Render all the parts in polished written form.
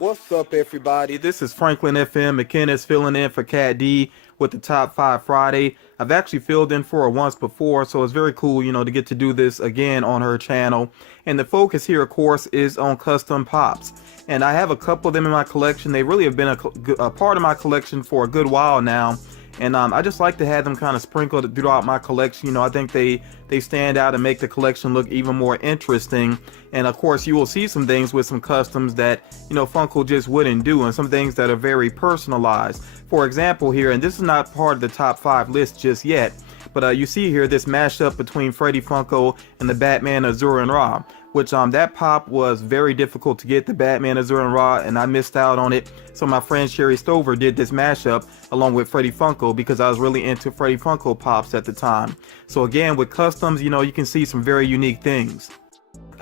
What's up, everybody? This is Franklin FM McKinnis filling in for Cat D with the Top 5 Friday. I've actually filled in for her once before, so it's very cool, to get to do this again on her channel. And the focus here, of course, is on custom pops. And I have a couple of them in my collection. They really have been a part of my collection for a good while now. And I just like to have them kind of sprinkled throughout my collection. I think they stand out and make the collection look even more interesting. And of course, you will see some things with some customs that, Funko just wouldn't do, and some things that are very personalized. For example here, and this is not part of the top 5 list just yet, but you see here this mashup between Freddy Funko and the Batman Azur Ra, which that pop was very difficult to get, the Batman Azur Ra, and I missed out on it. So my friend Sherry Stover did this mashup along with Freddy Funko because I was really into Freddy Funko pops at the time. So again, with customs, you can see some very unique things.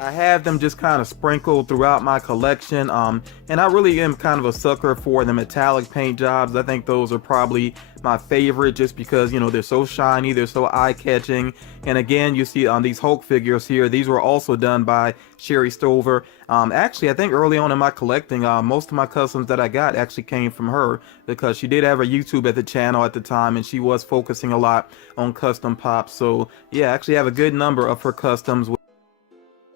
I have them just kind of sprinkled throughout my collection, and I really am kind of a sucker for the metallic paint jobs. I think those are probably my favorite just because, they're so shiny, they're so eye-catching. And again, you see on these Hulk figures here, these were also done by Sherry Stover. Actually, I think early on in my collecting, most of my customs that I got actually came from her because she did have a YouTube at the channel at the time, and she was focusing a lot on custom pops. So yeah, I actually have a good number of her customs.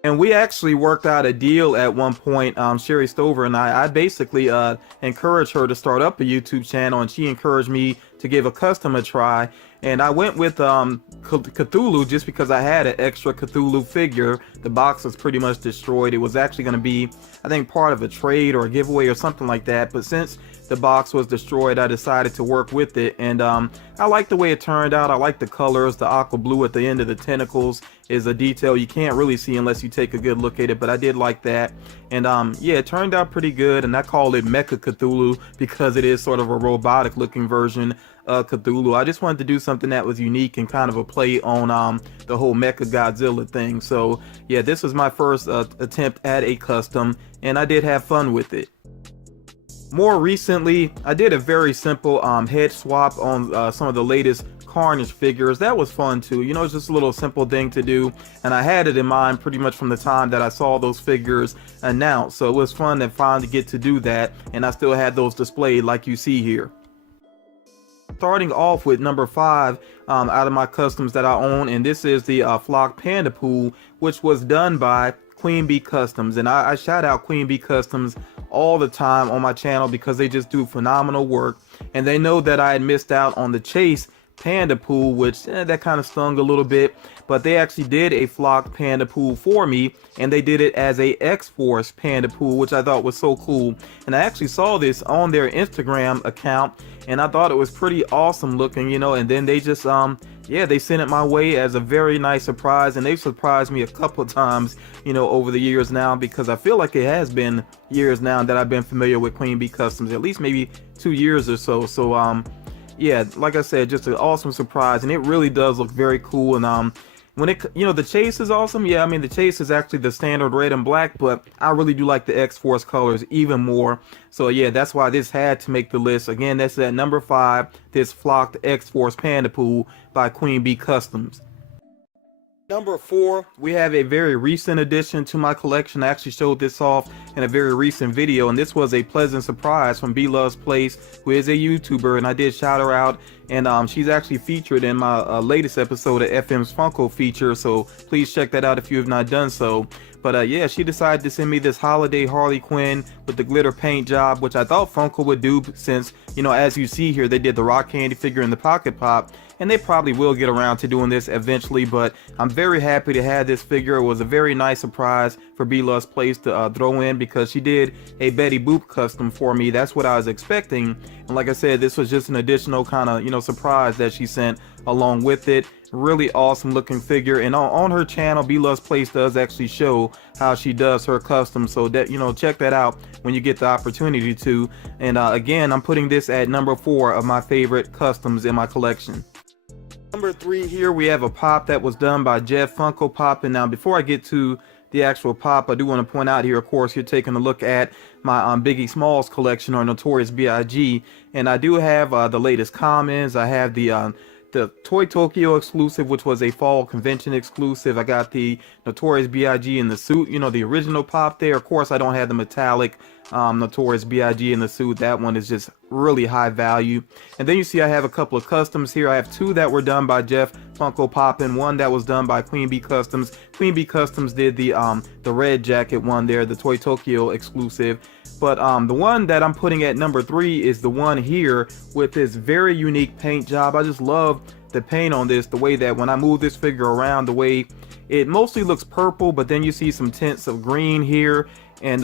And we actually worked out a deal at one point, Sherry Stover and I basically encouraged her to start up a YouTube channel, and she encouraged me to give a custom a try. And I went with Cthulhu just because I had an extra Cthulhu figure. The box was pretty much destroyed. It was actually going to be, I think, part of a trade or a giveaway or something like that. But since the box was destroyed, I decided to work with it. And I like the way it turned out. I like the colors. The aqua blue at the end of the tentacles is a detail you can't really see unless you take a good look at it. But I did like that. And yeah, it turned out pretty good. And I call it Mecha Cthulhu because it is sort of a robotic looking version Cthulhu. I just wanted to do something that was unique and kind of a play on the whole Mecha Godzilla thing. So yeah, this was my first attempt at a custom, and I did have fun with it. More recently, I did a very simple head swap on some of the latest Carnage figures. That was fun too. It's just a little simple thing to do, and I had it in mind pretty much from the time that I saw those figures announced. So it was fun to finally get to do that, and I still had those displayed like you see here. Starting off with number 5 out of my customs that I own, and this is the Flock Panda Pool, which was done by Queen Bee Customs. And I shout out Queen Bee Customs all the time on my channel because they just do phenomenal work, and they know that I had missed out on the Chase Panda Pool, which that kind of stung a little bit, but they actually did a Flock Panda Pool for me, and they did it as a X-Force Panda Pool, which I thought was so cool. And I actually saw this on their Instagram account, and I thought it was pretty awesome looking, and then they just yeah, they sent it my way as a very nice surprise, and they've surprised me a couple times, over the years now, because I feel like it has been years now that I've been familiar with Queen Bee Customs, at least maybe 2 years or so. So yeah, like I said, just an awesome surprise, and it really does look very cool. And when it, the Chase is awesome. Yeah, I mean, the Chase is actually the standard red and black, but I really do like the X-Force colors even more. So yeah, that's why this had to make the list. Again, that's at number 5, this Flocked X-Force Panda Pool by Queen Bee Customs. Number 4, we have a very recent addition to my collection. I actually showed this off in a very recent video, and this was a pleasant surprise from B Loves Place, who is a YouTuber, and I did shout her out, and she's actually featured in my latest episode of FM's Funko feature, so please check that out if you have not done so. But yeah, she decided to send me this holiday Harley Quinn with the glitter paint job, which I thought Funko would do since, as you see here, they did the Rock Candy figure in the Pocket Pop, and they probably will get around to doing this eventually. But I'm very happy to have this figure. It was a very nice surprise for B Loves Place to throw in, because she did a Betty Boop custom for me. That's what I was expecting, and like I said, this was just an additional kind of surprise that she sent along with it. Really awesome looking figure, and on her channel, B Loves Place does actually show how she does her custom, so that check that out when you get the opportunity to. And again, I'm putting this at number 4 of my favorite customs in my collection. Number 3 here, we have a pop that was done by Jeff Funko Pop. And now, before I get to the actual pop, I do want to point out here, of course, you're taking a look at my Biggie Smalls collection, or Notorious B.I.G. And I do have the latest commons. I have the Toy Tokyo exclusive, which was a fall convention exclusive. I got the Notorious B.I.G. in the suit, the original pop there. Of course, I don't have the metallic Notorious B.I.G. in the suit. That one is just really high value. And then you see I have a couple of customs here. I have two that were done by Jeff Funko Poppin', one that was done by Queen Bee Customs. Queen Bee Customs did the red jacket one there, the Toy Tokyo exclusive. But the one that I'm putting at number 3 is the one here with this very unique paint job. I just love the paint on this, the way that when I move this figure around, the way it mostly looks purple, but then you see some tints of green here, and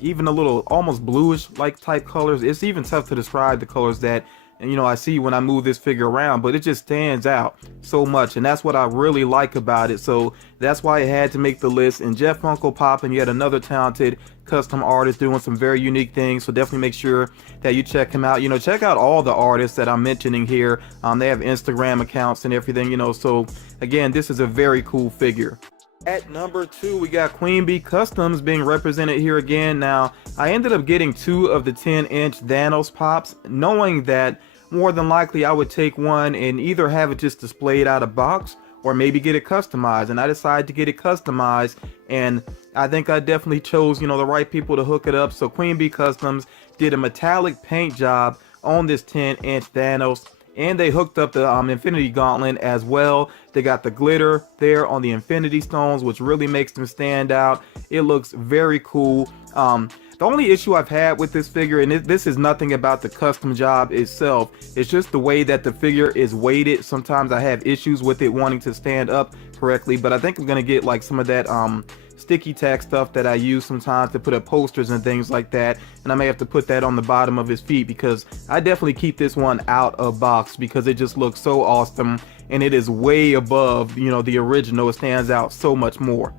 even a little almost bluish like type colors. It's even tough to describe the colors that I see when I move this figure around, but it just stands out so much, and that's what I really like about it. So that's why it had to make the list. And Jeff Funko Poppin', yet another talented custom artist doing some very unique things, so definitely make sure that you check him out. Check out all the artists that I'm mentioning here. They have Instagram accounts and everything, so again, this is a very cool figure. At number 2, we got Queen Bee Customs being represented here again. Now, I ended up getting 2 of the 10-inch Thanos pops, knowing that more than likely I would take one and either have it just displayed out of box or maybe get it customized. And I decided to get it customized, and I think I definitely chose, the right people to hook it up. So Queen Bee Customs did a metallic paint job on this 10-inch Thanos. And they hooked up the Infinity Gauntlet as well. They got the glitter there on the Infinity Stones, which really makes them stand out. It looks very cool. The only issue I've had with this figure, and this is nothing about the custom job itself, it's just the way that the figure is weighted. Sometimes I have issues with it wanting to stand up correctly, but I think I'm gonna get like some of that sticky tack stuff that I use sometimes to put up posters and things like that, and I may have to put that on the bottom of his feet, because I definitely keep this one out of box because it just looks so awesome, and it is way above the original. It stands out so much more.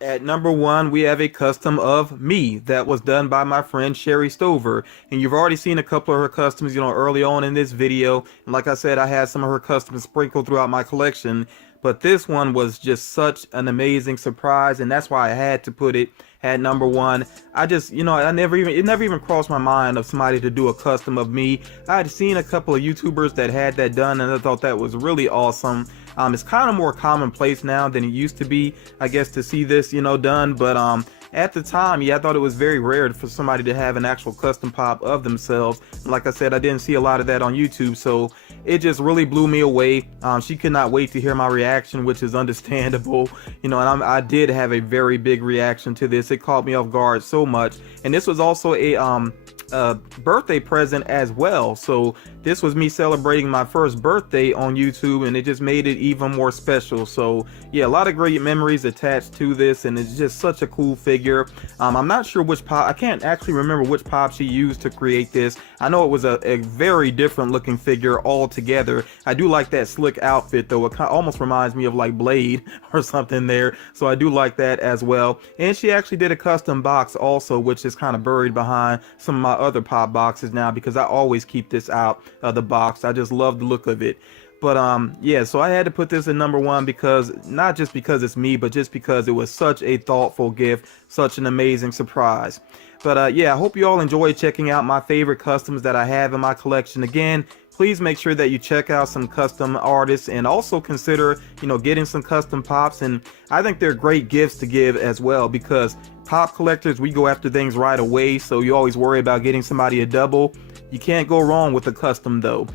At number 1, we have a custom of me that was done by my friend Sherry Stover, and you've already seen a couple of her customs early on in this video, and like I said, I had some of her customs sprinkled throughout my collection. But this one was just such an amazing surprise, and that's why I had to put it at number 1. I just, it never even crossed my mind of somebody to do a custom of me. I had seen a couple of YouTubers that had that done, and I thought that was really awesome. It's kind of more commonplace now than it used to be, I guess, to see this, done. But at the time, I thought it was very rare for somebody to have an actual custom pop of themselves. And like I said, I didn't see a lot of that on YouTube, so it just really blew me away. She could not wait to hear my reaction, which is understandable, and I did have a very big reaction to this. It caught me off guard so much, and this was also a birthday present as well. So this was me celebrating my first birthday on YouTube, and it just made it even more special. So yeah, a lot of great memories attached to this, and it's just such a cool figure. I'm not sure which pop, I can't actually remember which pop she used to create this. I know it was a very different looking figure altogether. I do like that slick outfit though. It almost reminds me of like Blade or something there, so I do like that as well. And she actually did a custom box also, which is kind of buried behind some of my other pop boxes now, because I always keep this out of the box. I just love the look of it. But yeah, so I had to put this in number 1, because not just because it's me, but just because it was such a thoughtful gift, such an amazing surprise. But yeah, I hope you all enjoy checking out my favorite customs that I have in my collection. Again, please make sure that you check out some custom artists, and also consider getting some custom pops. And I think they're great gifts to give as well, because pop collectors, we go after things right away, so you always worry about getting somebody a double. You can't go wrong with a custom though.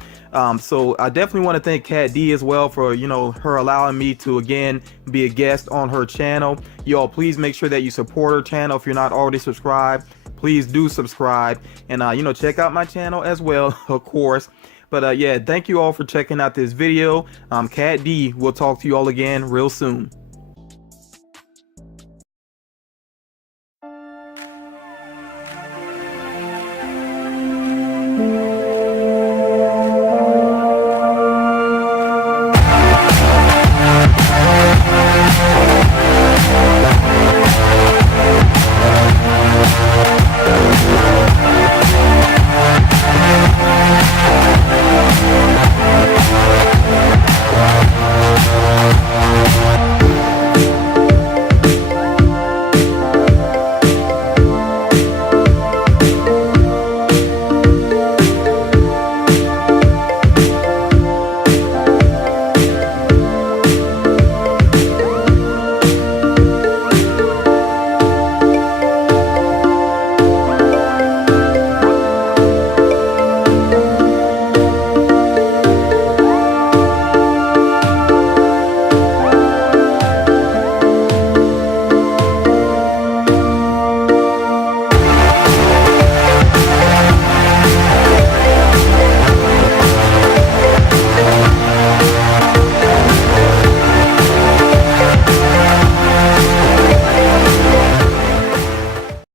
So I definitely want to thank Kat D as well for her allowing me to again be a guest on her channel. Y'all, please make sure that you support her channel. If you're not already subscribed, please do subscribe, and check out my channel as well, of course. But yeah, thank you all for checking out this video. Kat D will talk to you all again real soon.